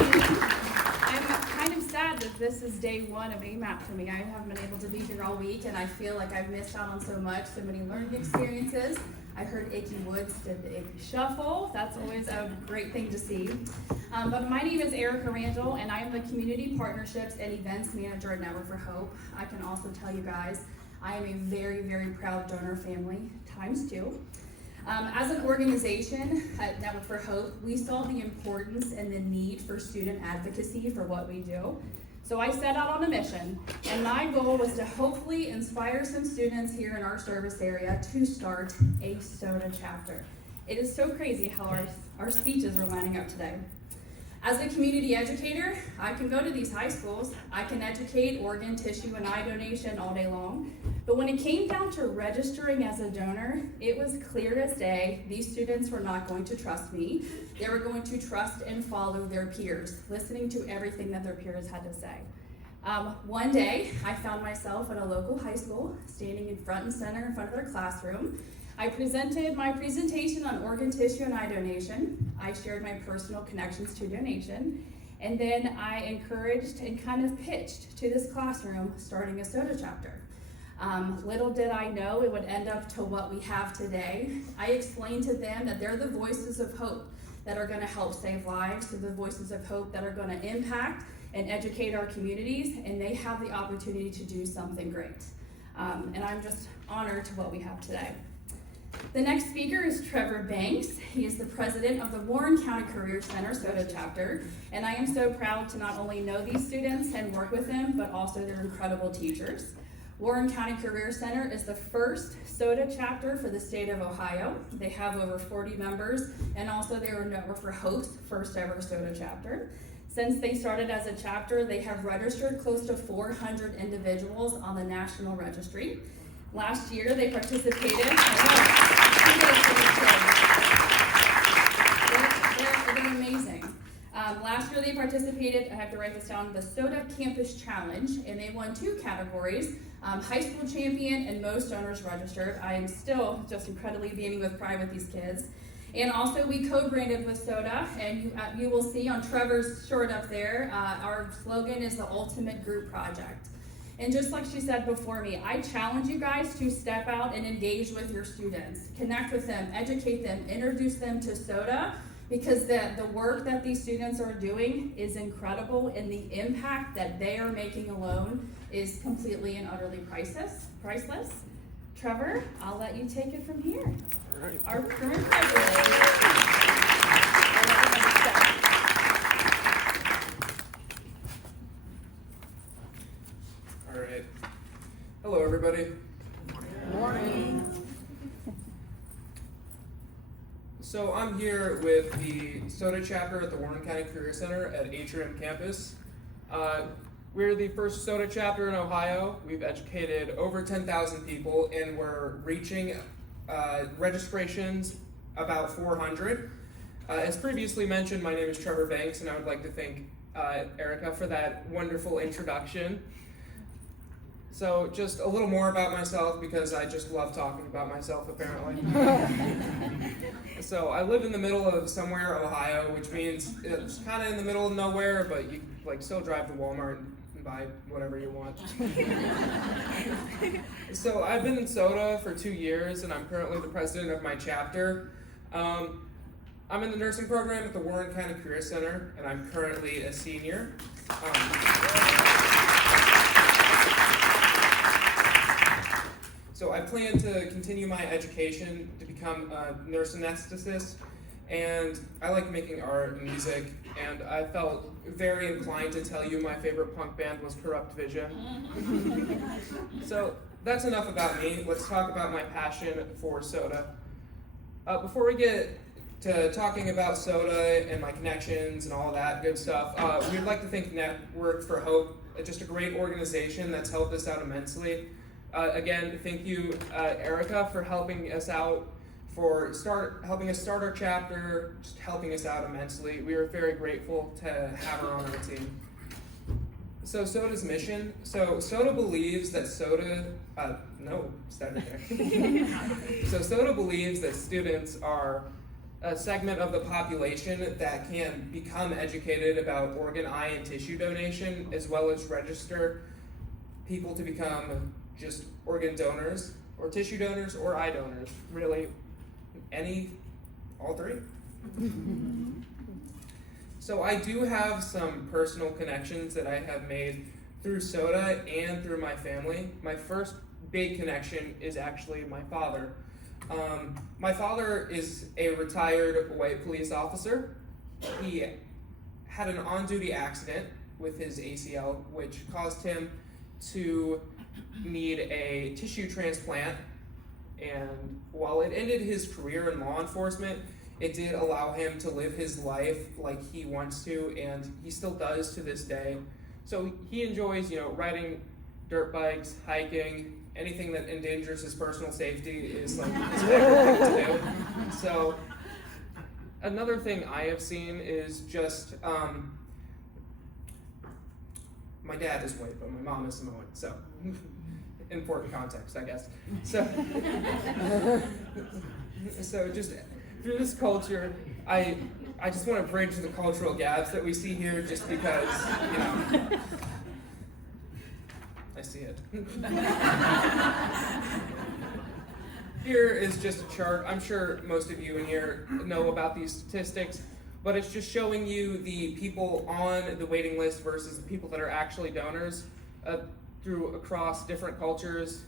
I'm kind of sad that this is day one of AMAT for me. I haven't been able to be here all week, and I feel like I've missed out on so much, so many learning experiences. I heard Icky Woods did the Icky Shuffle. That's always a great thing to see. But my name is Erica Randall, and I am the Community Partnerships and Events Manager at Network for Hope. I can also tell you guys, I am a very, very proud donor family, ×2. As an organization at Network for Hope, we saw the importance and the need for student advocacy for what we do. So I set out on a mission, and my goal was to hopefully inspire some students here in our service area to start a SOTA chapter. It is so crazy how our speeches are lining up today. As a community educator, I can go to these high schools, I can educate organ, tissue, and eye donation all day long, but when it came down to registering as a donor, it was clear as day these students were not going to trust me. They were going to trust and follow their peers, listening to everything that their peers had to say. One day, I found myself at a local high school, standing in front and center in front of their classroom. I presented my presentation on organ, tissue, and eye donation. I shared my personal connections to donation, and then I encouraged and kind of pitched to this classroom starting a SOTA chapter. Little did I know it would end up to what we have today. I explained to them that they're the voices of hope that are going to help save lives, they're the voices of hope that are going to impact and educate our communities, and they have the opportunity to do something great. And I'm just honored to what we have today. The next speaker is Trevor Banks. He is the president of the Warren County Career Center SOTA chapter, and I am so proud to not only know these students and work with them, but also their incredible teachers. Warren County Career Center is the first SOTA chapter for the state of Ohio. They have over 40 members, and also they are Network for Hope's first ever SOTA chapter. Since they started as a chapter, they have registered close to 400 individuals on the national registry. Last year, they participated. They're amazing. Last year, they participated, I have to write this down, the SOTA Campus Challenge, and they won 2 categories, high school champion and most donors registered. I am still just incredibly beaming with pride with these kids. And also, we co-branded with SOTA, and you will see on Trevor's shirt up there, our slogan is the Ultimate Group Project. And just like she said before me, I challenge you guys to step out and engage with your students, connect with them, educate them, introduce them to SOTA, because the work that these students are doing is incredible, and the impact that they are making alone is completely and utterly priceless. Trevor, I'll let you take it from here. All right. Our current president. All right. Hello, everybody. Good morning. So I'm here with the SOTA chapter at the Warren County Career Center at Atrium campus. We're the first SOTA chapter in Ohio. We've educated over 10,000 people, and we're reaching registrations about 400. As previously mentioned, my name is Trevor Banks, and I would like to thank Erica for that wonderful introduction. So just a little more about myself, because I just love talking about myself, apparently. So I live in the middle of somewhere, Ohio, which means it's kind of in the middle of nowhere, but you still drive to Walmart and buy whatever you want. So I've been in SOTA for 2 years, and I'm currently the president of my chapter. I'm in the nursing program at the Warren County Career Center, and I'm currently a senior. So I plan to continue my education to become a nurse anesthetist, and I like making art and music, and I felt very inclined to tell you my favorite punk band was Corrupt Vision. So that's enough about me. Let's talk about my passion for SOTA. Before we get to talking about SOTA and my connections and all that good stuff, we'd like to thank Network for Hope, just a great organization that's helped us out immensely. Again, thank you, Erica, for helping us out, helping us start our chapter, just helping us out immensely. We are very grateful to have her on our team. So SOTA's mission. So SOTA believes that SOTA believes that students are a segment of the population that can become educated about organ, eye, and tissue donation, as well as register people to become just organ donors, or tissue donors, or eye donors. Really, all three. So I do have some personal connections that I have made through SOTA and through my family. My first big connection is actually my father. My father is a retired white police officer. He had an on-duty accident with his ACL, which caused him to need a tissue transplant. And while it ended his career in law enforcement, it did allow him to live his life like he wants to, and he still does to this day. So he enjoys, riding dirt bikes, hiking, anything that endangers his personal safety is like his favorite thing to do. So another thing I have seen is just my dad is white, but my mom is Samoan. So important context, I guess. So just through this culture, I just want to bridge the cultural gaps that we see here, just because I see it. Here is just a chart. I'm sure most of you in here know about these statistics, but it's just showing you the people on the waiting list versus the people that are actually donors across different cultures: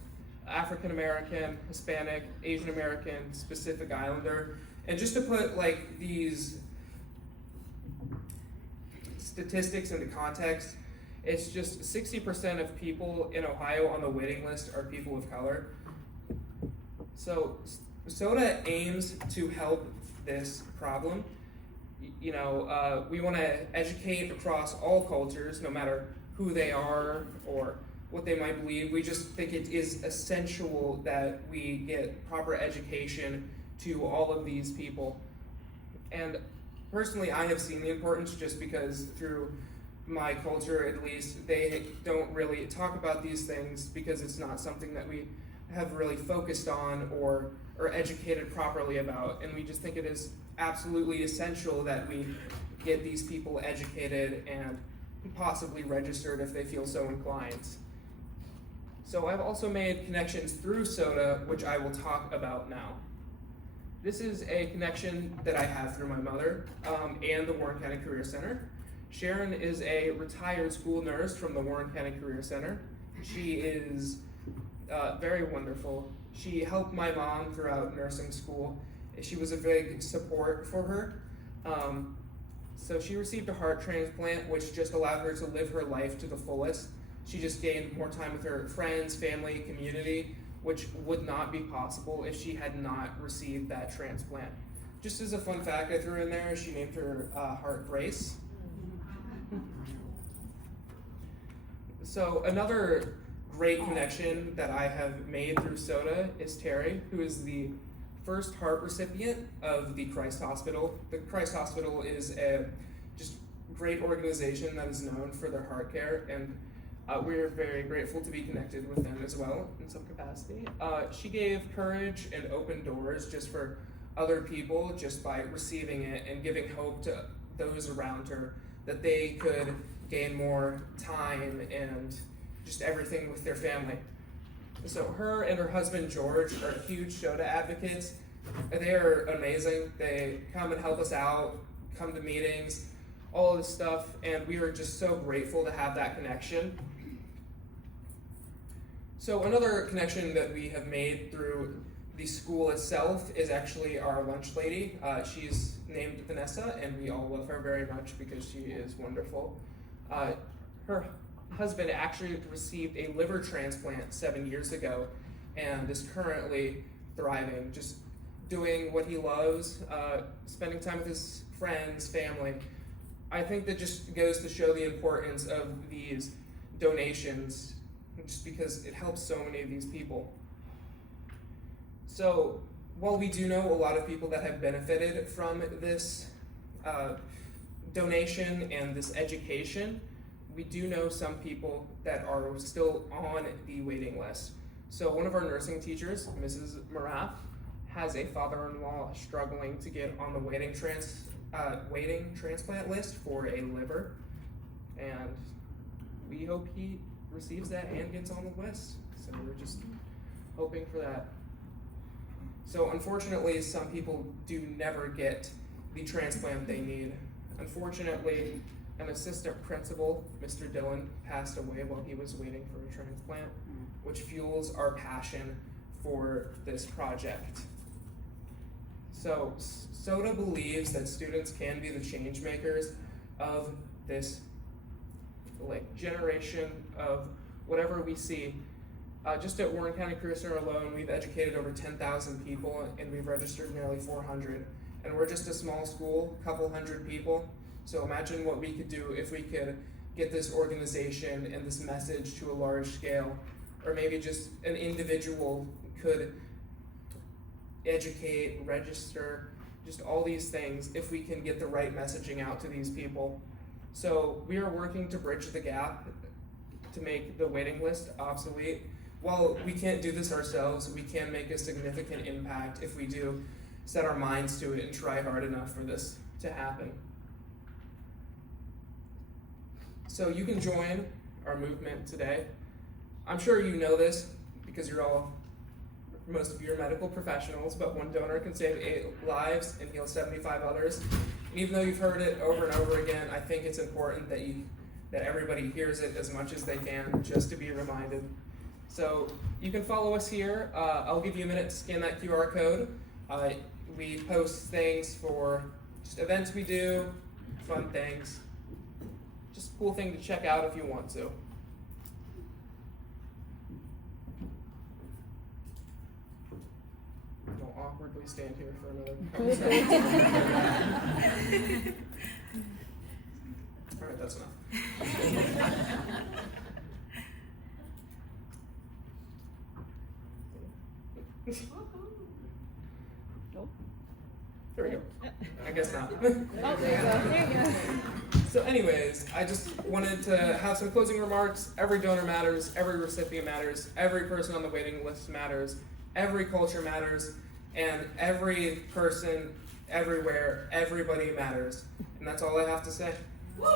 African American, Hispanic, Asian American, Pacific Islander. And just to put these statistics into context, it's just 60% of people in Ohio on the waiting list are people of color. So SOTA aims to help this problem. We want to educate across all cultures, no matter who they are or what they might believe. We just think it is essential that we get proper education to all of these people. And personally, I have seen the importance just because through my culture, at least, they don't really talk about these things because it's not something that we have really focused on or educated properly about. And we just think it is absolutely essential that we get these people educated and possibly registered if they feel so inclined. So I've also made connections through SOTA, which I will talk about now. This is a connection that I have through my mother and the Warren County Career Center. Sharon is a retired school nurse from the Warren County Career Center. She is very wonderful. She helped my mom throughout nursing school. She was a big support for her. So she received a heart transplant, which just allowed her to live her life to the fullest. She just gained more time with her friends, family, community, which would not be possible if she had not received that transplant. Just as a fun fact I threw in there, she named her heart Grace. So another great connection that I have made through SOTA is Terry, who is the first heart recipient of the Christ Hospital. The Christ Hospital is a just great organization that is known for their heart care, and we're very grateful to be connected with them as well in some capacity. She gave courage and opened doors just for other people just by receiving it and giving hope to those around her that they could gain more time and just everything with their family. So her and her husband George are huge SOTA advocates. They are amazing. They come and help us out, come to meetings, all of this stuff, and we are just so grateful to have that connection. So another connection that we have made through the school itself is actually our lunch lady. She's named Vanessa, and we all love her very much because she is wonderful. Her husband actually received a liver transplant 7 years ago and is currently thriving, just doing what he loves, spending time with his friends, family. I think that just goes to show the importance of these donations, just because it helps so many of these people. So while we do know a lot of people that have benefited from this donation and this education, we do know some people that are still on the waiting list. So one of our nursing teachers, Mrs. Marath, has a father-in-law struggling to get on the waiting transplant list for a liver, and we hope he receives that and gets on the list. So we're just hoping for that. So unfortunately, some people do never get the transplant they need. Unfortunately, an assistant principal, Mr. Dillon, passed away while he was waiting for a transplant, which fuels our passion for this project. So SOTA believes that students can be the change makers of this generation of whatever we see. Just at Warren County Career Center alone, we've educated over 10,000 people and we've registered nearly 400. And we're just a small school, a couple hundred people. So imagine what we could do if we could get this organization and this message to a large scale, or maybe just an individual could educate, register, just all these things if we can get the right messaging out to these people. So we are working to bridge the gap to make the waiting list obsolete. While we can't do this ourselves, we can make a significant impact if we do set our minds to it and try hard enough for this to happen. So you can join our movement today. I'm sure you know this because most of you are medical professionals, but one donor can save 8 lives and heal 75 others. And even though you've heard it over and over again, I think it's important that everybody hears it as much as they can, just to be reminded. So you can follow us here. I'll give you a minute to scan that QR code. We post things for just events we do, fun things. Just a cool thing to check out if you want to. Don't awkwardly stand here for another conversation. All right, that's enough. There we go. I guess not. Oh, there you go. There you go. So anyways, I just wanted to have some closing remarks. Every donor matters, every recipient matters, every person on the waiting list matters, every culture matters, and every person, everywhere, everybody matters. And that's all I have to say. Woo!